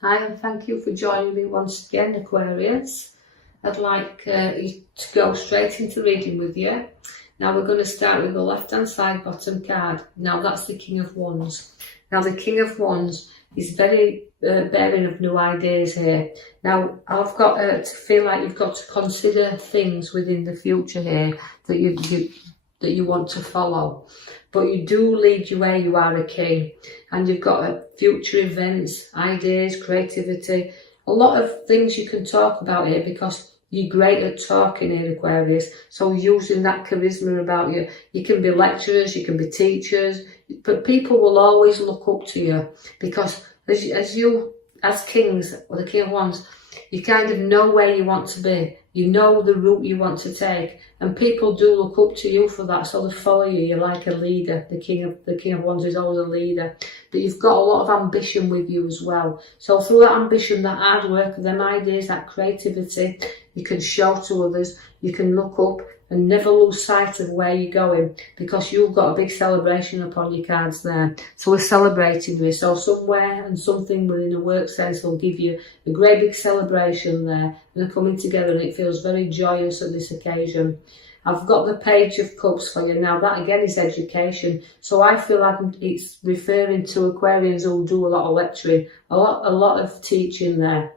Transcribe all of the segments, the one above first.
Hi, and thank you for joining me once again, Aquarius. I'd like you to go straight into reading with you. Now we're going to start with the left-hand side bottom card. Now that's the King of Wands. Now the King of Wands is very bearing of new ideas here. Now I've got to feel like you've got to consider things within the future here that you want to follow. But you do lead you where you are a king, and you've got future events, ideas, creativity, a lot of things you can talk about here because you're great at talking here, Aquarius. So using that charisma about you, you can be lecturers, you can be teachers, but people will always look up to you because as kings, or the King of Wands, you kind of know where you want to be. You know the route you want to take, and people do look up to you for that, so they follow you. You're like a leader. The King of Wands is always a leader, but you've got a lot of ambition with you as well. So through that ambition, that hard work, them ideas, that creativity, you can show to others. You can look up and never lose sight of where you're going, because you've got a big celebration upon your cards there. So we're celebrating you. So somewhere and something within a work sense will give you a great big celebration there, and they're coming together, and it feels very joyous at this occasion. I've got the Page of Cups for you. Now that again is education. So I feel like it's referring to Aquarians who do a lot of lecturing, a lot of teaching there.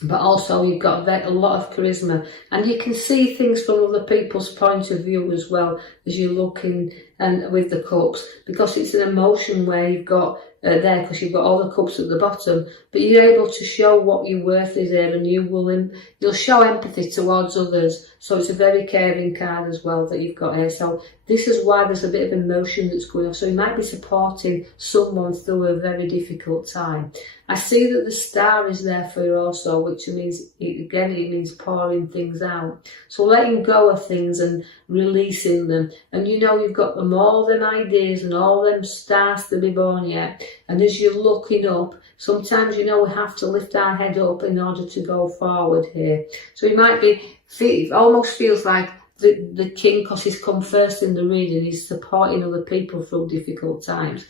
But also you've got a lot of charisma, and you can see things from other people's point of view as well as you're looking and with the cups, because it's an emotion where you've got there, because you've got all the cups at the bottom, but you're able to show what your worth is there, and you'll show empathy towards others. So it's a very caring card as well that you've got here. So this is why there's a bit of emotion that's going on. So you might be supporting someone through a very difficult time. I see that the Star is there for you also, which means, it means pouring things out. So letting go of things and releasing them. And you know you've got all them ideas and all them stars to be born yet. And as you're looking up, sometimes we have to lift our head up in order to go forward here. So you might it almost feels like the king, because he's come first in the reading, he's supporting other people through difficult times.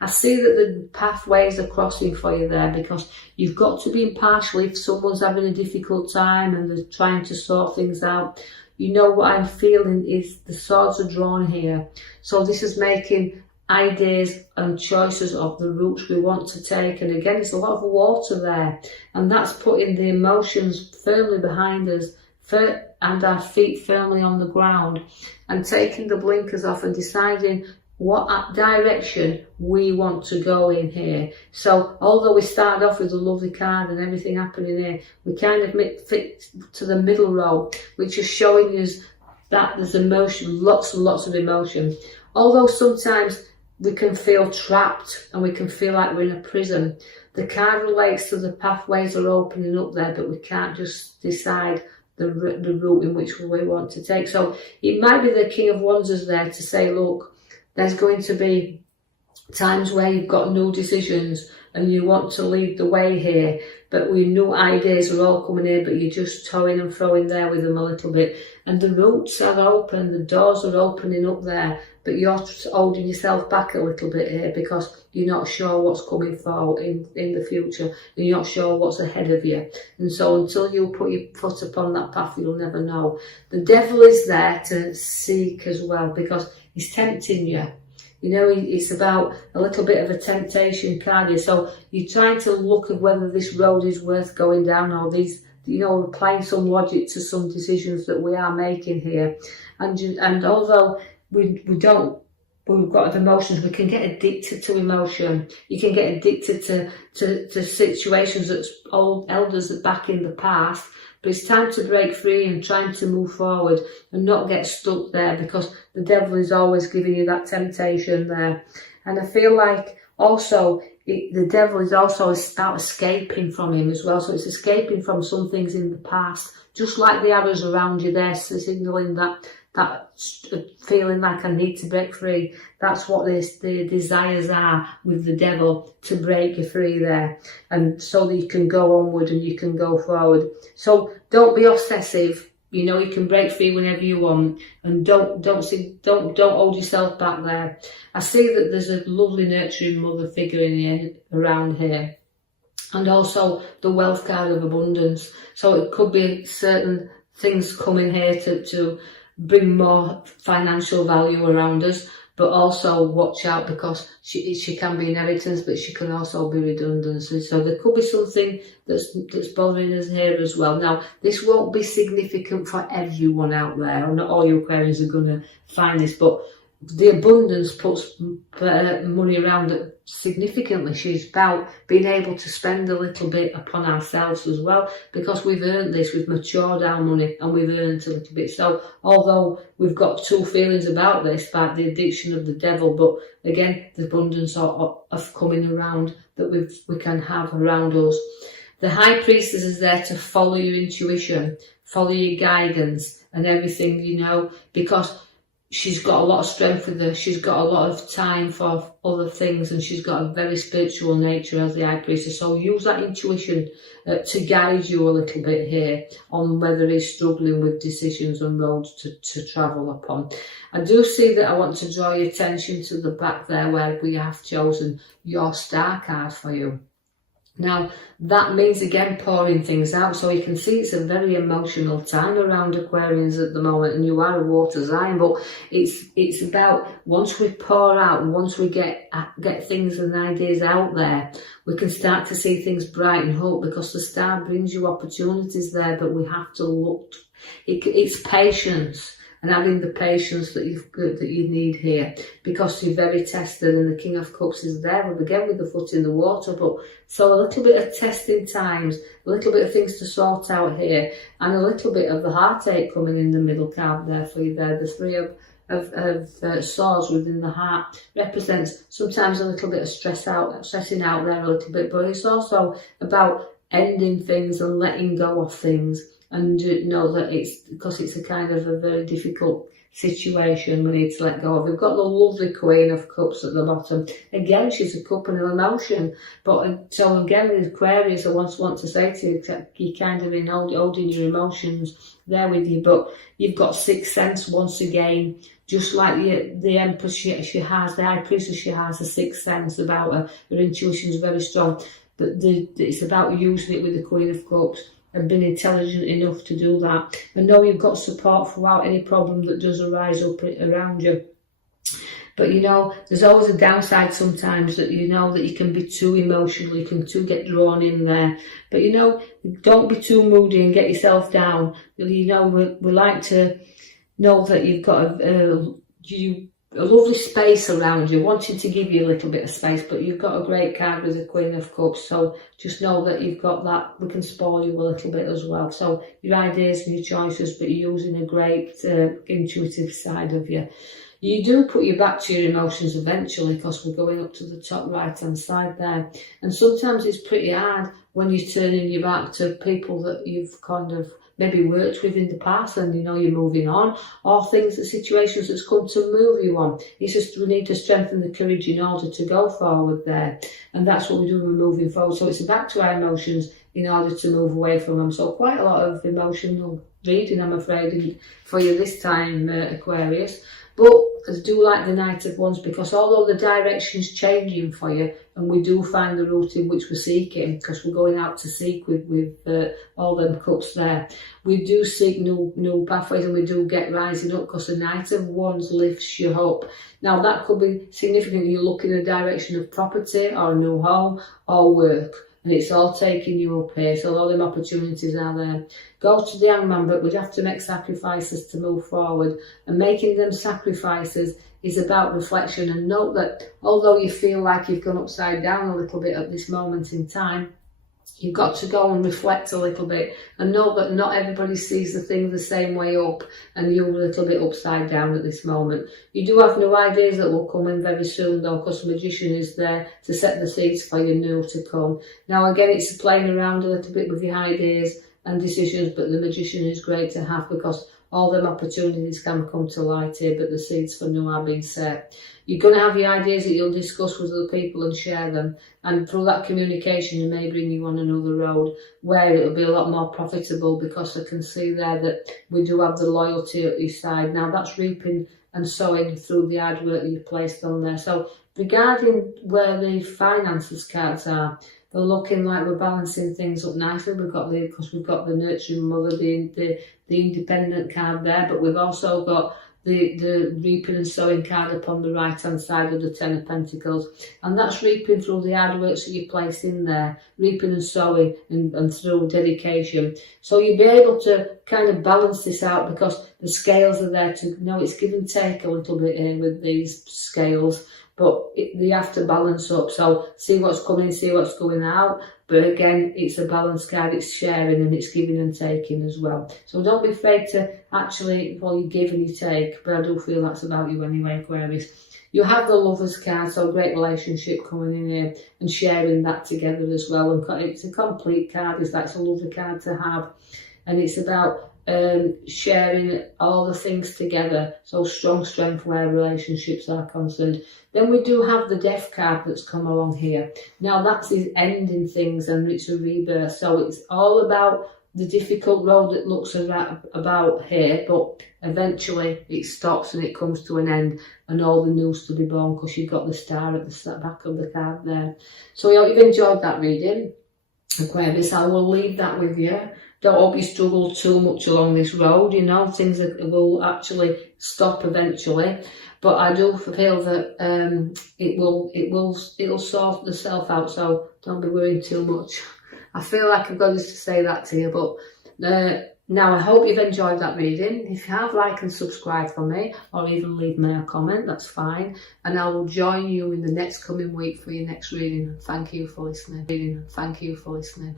I see that the pathways are crossing for you there, because you've got to be impartial if someone's having a difficult time and they're trying to sort things out. You know what I'm feeling is the swords are drawn here. So this is making ideas and choices of the routes we want to take. And again, it's a lot of water there. And that's putting the emotions firmly behind us and our feet firmly on the ground, and taking the blinkers off and deciding what direction we want to go in here. So although we started off with a lovely card and everything happening here, we kind of fit to the middle row, which is showing us that there's emotion, lots and lots of emotion. Although sometimes we can feel trapped and we can feel like we're in a prison, the card relates to the pathways are opening up there, but we can't just decide the route in which we want to take. So it might be the King of Wands is there to say, look, there's going to be times where you've got new decisions and you want to lead the way here, but with new ideas are all coming in, but you're just towing and throwing there with them a little bit. And the routes are open, the doors are opening up there, but you're holding yourself back a little bit here because you're not sure what's coming forward in the future, and you're not sure what's ahead of you. And so until you put your foot upon that path, you'll never know. The devil is there to seek as well, because he's tempting you. It's about a little bit of a temptation card here. So you're trying to look at whether this road is worth going down, or these, applying some logic to some decisions that we are making here. And although we've got emotions, we can get addicted to emotion. You can get addicted to situations that old elders are back in the past. But it's time to break free and trying to move forward and not get stuck there, because the devil is always giving you that temptation there. And I feel like also the devil is also about escaping from him as well. So it's escaping from some things in the past, just like the arrows around you there, so signaling that feeling like I need to break free. That's what the desires are with the devil, to break you free there, and so that you can go onward and you can go forward. So don't be obsessive. You can break free whenever you want, and don't hold yourself back there. I see that there's a lovely nurturing mother figure around here. and also the wealth card of abundance. So it could be certain things coming here to bring more financial value around us, but also watch out because she can be inheritance, but she can also be redundancy. So there could be something that's bothering us here as well. Now, this won't be significant for everyone out there. Not all you Aquarians are going to find this, but the abundance puts money around it significantly. She's about being able to spend a little bit upon ourselves as well, because we've earned this, we've matured our money and we've earned a little bit. So although we've got two feelings about this, about the addiction of the devil, but again, the abundance of coming around that we can have around us. The High Priestess is there to follow your intuition, follow your guidance and everything, you know, because she's got a lot of strength with her. She's got a lot of time for other things, and she's got a very spiritual nature as the High Priestess. So use that intuition to guide you a little bit here on whether he's struggling with decisions and roads to travel upon. I do see that I want to draw your attention to the back there where we have chosen your star card for you. Now, that means, again, pouring things out. So you can see it's a very emotional time around Aquarians at the moment, and you are a water sign, but it's about once we pour out, once we get things and ideas out there, we can start to see things brighten up, because the star brings you opportunities there, but we have to look. It's patience. And having the patience that you need here, because you're very tested, and the King of Cups is there, again with the foot in the water. But so a little bit of testing times, a little bit of things to sort out here, and a little bit of the heartache coming in the middle card there for you there. The Three of Swords within the heart represents sometimes a little bit of stressing out there a little bit, but it's also about ending things and letting go of things. And know that it's because it's a kind of a very difficult situation we need to let go of. We've got the lovely Queen of Cups at the bottom. Again, she's a cup and an emotion. But so again, in Aquarius, I want to say to you, you're kind of holding your emotions there with you. But you've got sixth sense once again, just like the Empress she has, the High Priestess, she has a sixth sense about her. Her intuition is very strong. But it's about using it with the Queen of Cups and being intelligent enough to do that, and know you've got support throughout any problem that does arise up around you. But you know, there's always a downside sometimes, that you know that you can be too emotional, you can get drawn in there. But you know, don't be too moody and get yourself down. You know, we like to know that you've got a lovely space around you, wanting to give you a little bit of space, but you've got a great card with the Queen of Cups, so just know that you've got that. We can spoil you a little bit as well. So your ideas and your choices, but you're using a great intuitive side of you. You do put your back to your emotions eventually, because we're going up to the top right hand side there, and sometimes it's pretty hard when you're turning your back to people that you've kind of maybe worked with in the past, and you know you're moving on, or situations that's come to move you on. It's just we need to strengthen the courage in order to go forward there, and that's what we're doing. We're moving forward, so it's back to our emotions in order to move away from them. So quite a lot of emotional reading, I'm afraid, for you this time, Aquarius. But I do like the Knight of Wands, because although the direction's changing for you, and we do find the route in which we're seeking, because we're going out to seek with all them cups there, we do seek new pathways, and we do get rising up, because the Knight of Wands lifts you up. Now that could be significant. You look in the direction of property or a new home or work, and it's all taking you up here. So all them opportunities are there. Go to the Hangman, but we'd have to make sacrifices to move forward, and making them sacrifices is about reflection. And note that although you feel like you've gone upside down a little bit at this moment in time, you've got to go and reflect a little bit, and know that not everybody sees the thing the same way up, and you're a little bit upside down at this moment. You do have new ideas that will come in very soon though, because the Magician is there to set the seeds for your new to come. Now again, it's playing around a little bit with your ideas and decisions, but the Magician is great to have, because all them opportunities can come to light here, but the seeds for new are being set. You're going to have your ideas that you'll discuss with other people and share them, and through that communication it may bring you on another road where it'll be a lot more profitable, because I can see there that we do have the loyalty at your side. Now that's reaping and sowing through the hard work that you've placed on there. So regarding where the finances cards are, We're looking like we're balancing things up nicely. Because we've got the nurturing mother, the independent card there, but we've also got the reaping and sowing card upon the right hand side of the Ten of Pentacles, and that's reaping through the hard work that you place in there, reaping and sowing, and through dedication. So you'll be able to kind of balance this out, because the scales are there to, you know, it's give and take a little bit here with these scales, but they have to balance up. So see what's coming, see what's going out. But again, it's a balance card, it's sharing and it's giving and taking as well. So don't be afraid to actually, well, you give and you take, but I do feel that's about you anyway, Aquarius. You have the Lovers card, so great relationship coming in here and sharing that together as well. And it's a complete card, that's a lovely card to have. And it's about sharing all the things together, so strong strength where relationships are concerned. Then we do have the Death card that's come along here. Now that's his ending things, and it's a rebirth, so it's all about the difficult road that looks about here, but eventually it stops and it comes to an end, and all the news to be born, because you've got the star at the back of the card there. So I hope you've enjoyed that reading, Aquarius. I will leave that with you. Don't hope you struggle too much along this road, you know, things will actually stop eventually. But I do feel that it'll sort itself out, so don't be worrying too much. I feel like I've got to say that to you, but now I hope you've enjoyed that reading. If you have, like and subscribe for me, or even leave me a comment, that's fine. And I will join you in the next coming week for your next reading. Thank you for listening. Thank you for listening.